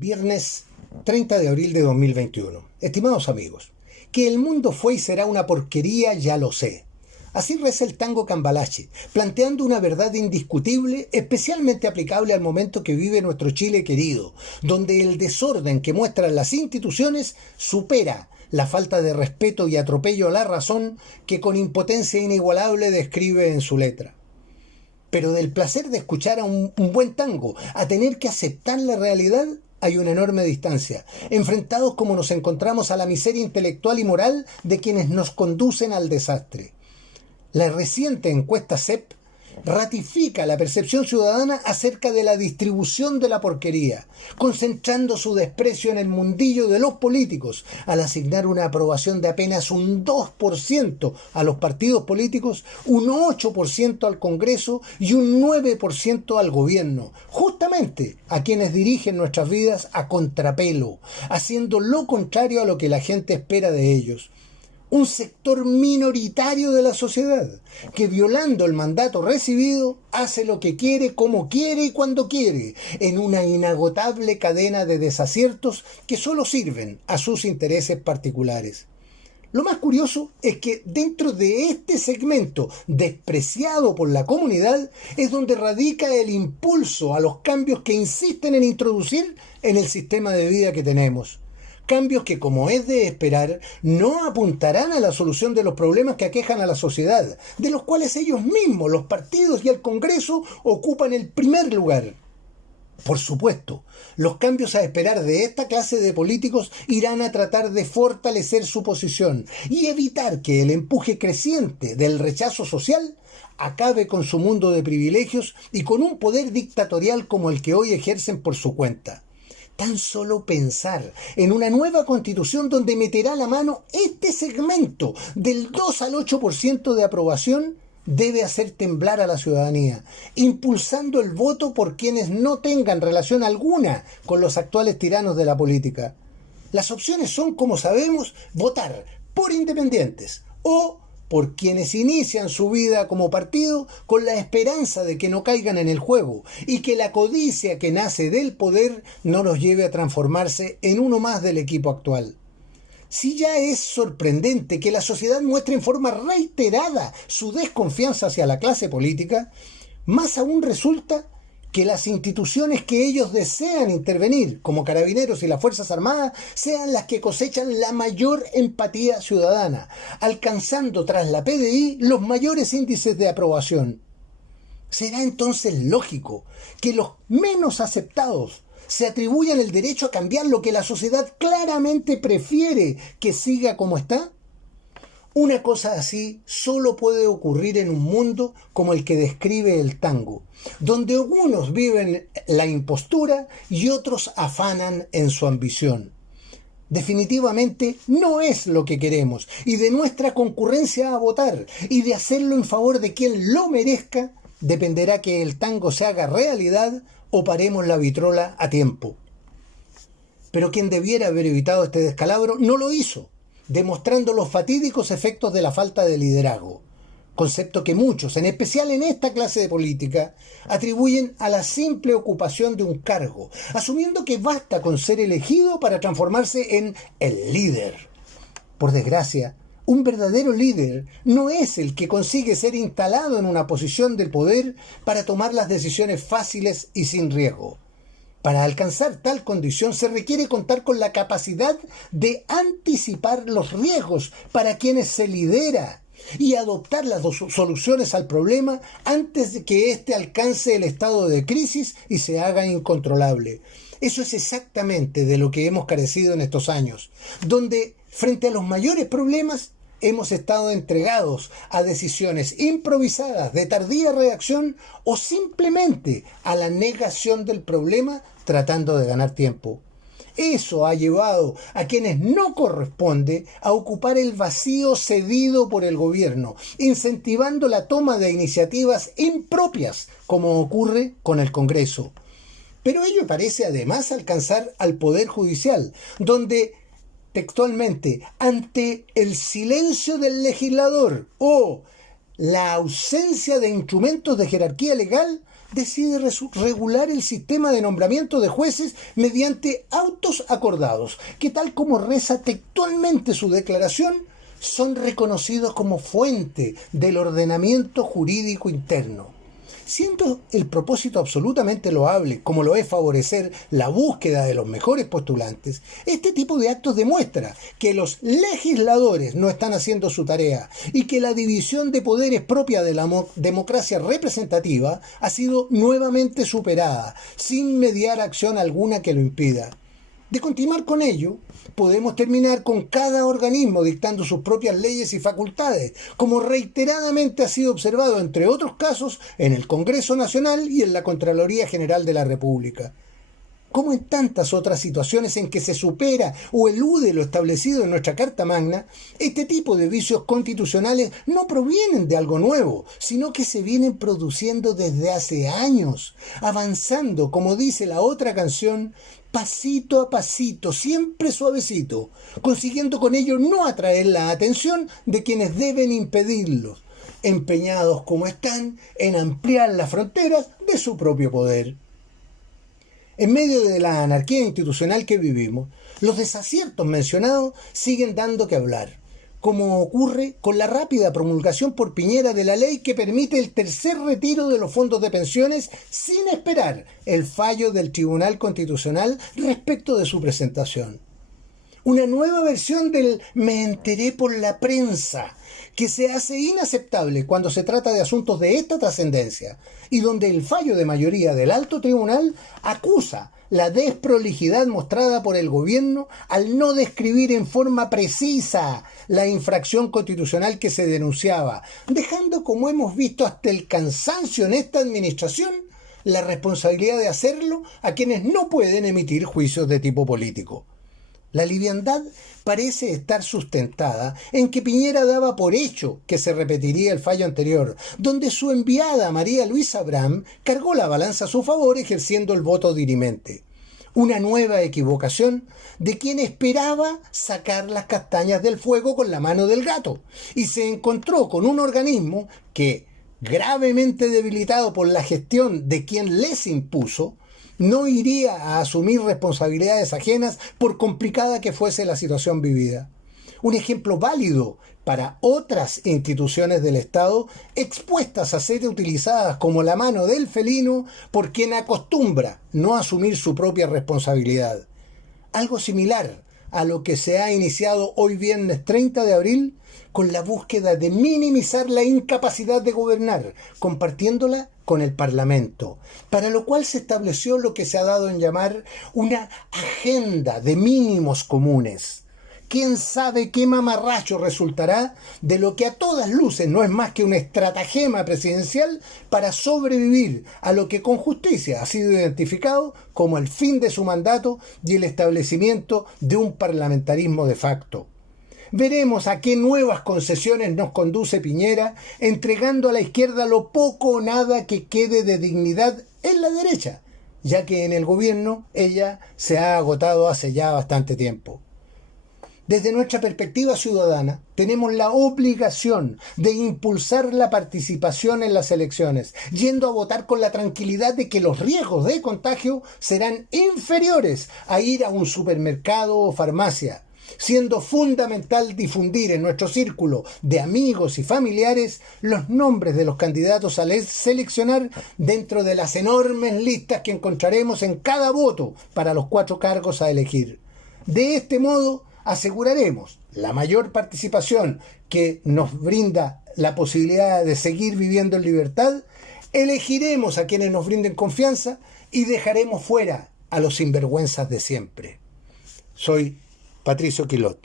Viernes 30 de abril de 2021. Estimados amigos, que el mundo fue y será una porquería ya lo sé. Así reza el tango Cambalache, planteando una verdad indiscutible, especialmente aplicable al momento que vive nuestro Chile querido, donde el desorden que muestran las instituciones supera la falta de respeto y atropello a la razón que con impotencia inigualable describe en su letra. Pero del placer de escuchar a un buen tango, a tener que aceptar la realidad, hay una enorme distancia, enfrentados como nos encontramos a la miseria intelectual y moral de quienes nos conducen al desastre. La reciente encuesta CEP ratifica la percepción ciudadana acerca de la distribución de la porquería, concentrando su desprecio en el mundillo de los políticos al asignar una aprobación de apenas un 2% a los partidos políticos, un 8% al Congreso y un 9% al gobierno, justamente a quienes dirigen nuestras vidas a contrapelo, haciendo lo contrario a lo que la gente espera de ellos. Un sector minoritario de la sociedad que, violando el mandato recibido, hace lo que quiere, como quiere y cuando quiere, en una inagotable cadena de desaciertos que solo sirven a sus intereses particulares. Lo más curioso es que dentro de este segmento despreciado por la comunidad es donde radica el impulso a los cambios que insisten en introducir en el sistema de vida que tenemos. Cambios que, como es de esperar, no apuntarán a la solución de los problemas que aquejan a la sociedad, de los cuales ellos mismos, los partidos y el Congreso, ocupan el primer lugar. Por supuesto, los cambios a esperar de esta clase de políticos irán a tratar de fortalecer su posición y evitar que el empuje creciente del rechazo social acabe con su mundo de privilegios y con un poder dictatorial como el que hoy ejercen por su cuenta. Tan solo pensar en una nueva constitución donde meterá la mano este segmento del 2 al 8% de aprobación debe hacer temblar a la ciudadanía, impulsando el voto por quienes no tengan relación alguna con los actuales tiranos de la política. Las opciones son, como sabemos, votar por independientes o por quienes inician su vida como partido con la esperanza de que no caigan en el juego y que la codicia que nace del poder no los lleve a transformarse en uno más del equipo actual. Si ya es sorprendente que la sociedad muestre en forma reiterada su desconfianza hacia la clase política, más aún resulta que las instituciones que ellos desean intervenir, como Carabineros y las Fuerzas Armadas, sean las que cosechan la mayor empatía ciudadana, alcanzando tras la PDI los mayores índices de aprobación. ¿Será entonces lógico que los menos aceptados se atribuyan el derecho a cambiar lo que la sociedad claramente prefiere que siga como está? Una cosa así solo puede ocurrir en un mundo como el que describe el tango, donde algunos viven la impostura y otros afanan en su ambición. Definitivamente no es lo que queremos, y de nuestra concurrencia a votar y de hacerlo en favor de quien lo merezca, dependerá que el tango se haga realidad o paremos la vitrola a tiempo. Pero quien debiera haber evitado este descalabro no lo hizo, demostrando los fatídicos efectos de la falta de liderazgo, concepto que muchos, en especial en esta clase de política, atribuyen a la simple ocupación de un cargo, asumiendo que basta con ser elegido para transformarse en el líder. Por desgracia, un verdadero líder no es el que consigue ser instalado en una posición del poder para tomar las decisiones fáciles y sin riesgo. Para alcanzar tal condición se requiere contar con la capacidad de anticipar los riesgos para quienes se lidera y adoptar las soluciones al problema antes de que éste alcance el estado de crisis y se haga incontrolable. Eso es exactamente de lo que hemos carecido en estos años, donde frente a los mayores problemas hemos estado entregados a decisiones improvisadas de tardía reacción o simplemente a la negación del problema tratando de ganar tiempo. Eso ha llevado a quienes no corresponde a ocupar el vacío cedido por el gobierno, incentivando la toma de iniciativas impropias, como ocurre con el Congreso. Pero ello parece además alcanzar al Poder Judicial, donde textualmente, ante el silencio del legislador o la ausencia de instrumentos de jerarquía legal, decide regular el sistema de nombramiento de jueces mediante autos acordados, que tal como reza textualmente su declaración, son reconocidos como fuente del ordenamiento jurídico interno. Siendo el propósito absolutamente loable, como lo es favorecer la búsqueda de los mejores postulantes, este tipo de actos demuestra que los legisladores no están haciendo su tarea y que la división de poderes propia de la democracia representativa ha sido nuevamente superada, sin mediar acción alguna que lo impida. De continuar con ello, podemos terminar con cada organismo dictando sus propias leyes y facultades, como reiteradamente ha sido observado, entre otros casos, en el Congreso Nacional y en la Contraloría General de la República. Como en tantas otras situaciones en que se supera o elude lo establecido en nuestra Carta Magna, este tipo de vicios constitucionales no provienen de algo nuevo, sino que se vienen produciendo desde hace años, avanzando, como dice la otra canción, pasito a pasito, siempre suavecito, consiguiendo con ello no atraer la atención de quienes deben impedirlos, empeñados como están en ampliar las fronteras de su propio poder. En medio de la anarquía institucional que vivimos, los desaciertos mencionados siguen dando que hablar, como ocurre con la rápida promulgación por Piñera de la ley que permite el tercer retiro de los fondos de pensiones sin esperar el fallo del Tribunal Constitucional respecto de su presentación. Una nueva versión del "me enteré por la prensa", que se hace inaceptable cuando se trata de asuntos de esta trascendencia, y donde el fallo de mayoría del alto tribunal acusa la desprolijidad mostrada por el gobierno al no describir en forma precisa la infracción constitucional que se denunciaba, dejando, como hemos visto hasta el cansancio en esta administración, la responsabilidad de hacerlo a quienes no pueden emitir juicios de tipo político. La liviandad parece estar sustentada en que Piñera daba por hecho que se repetiría el fallo anterior, donde su enviada María Luisa Abraham cargó la balanza a su favor ejerciendo el voto dirimente. Una nueva equivocación de quien esperaba sacar las castañas del fuego con la mano del gato y se encontró con un organismo que, gravemente debilitado por la gestión de quien les impuso, no iría a asumir responsabilidades ajenas por complicada que fuese la situación vivida. Un ejemplo válido para otras instituciones del Estado expuestas a ser utilizadas como la mano del felino por quien acostumbra no asumir su propia responsabilidad. Algo similar a lo que se ha iniciado hoy viernes 30 de abril con la búsqueda de minimizar la incapacidad de gobernar, compartiéndola con el Parlamento, para lo cual se estableció lo que se ha dado en llamar una agenda de mínimos comunes. ¿Quién sabe qué mamarracho resultará de lo que a todas luces no es más que una estratagema presidencial para sobrevivir a lo que con justicia ha sido identificado como el fin de su mandato y el establecimiento de un parlamentarismo de facto? Veremos a qué nuevas concesiones nos conduce Piñera, entregando a la izquierda lo poco o nada que quede de dignidad en la derecha, ya que en el gobierno ella se ha agotado hace ya bastante tiempo. Desde nuestra perspectiva ciudadana, tenemos la obligación de impulsar la participación en las elecciones, yendo a votar con la tranquilidad de que los riesgos de contagio serán inferiores a ir a un supermercado o farmacia, siendo fundamental difundir en nuestro círculo de amigos y familiares los nombres de los candidatos a seleccionar dentro de las enormes listas que encontraremos en cada voto para los 4 cargos a elegir. De este modo, aseguraremos la mayor participación que nos brinda la posibilidad de seguir viviendo en libertad, elegiremos a quienes nos brinden confianza y dejaremos fuera a los sinvergüenzas de siempre. Soy Patricio Quilot.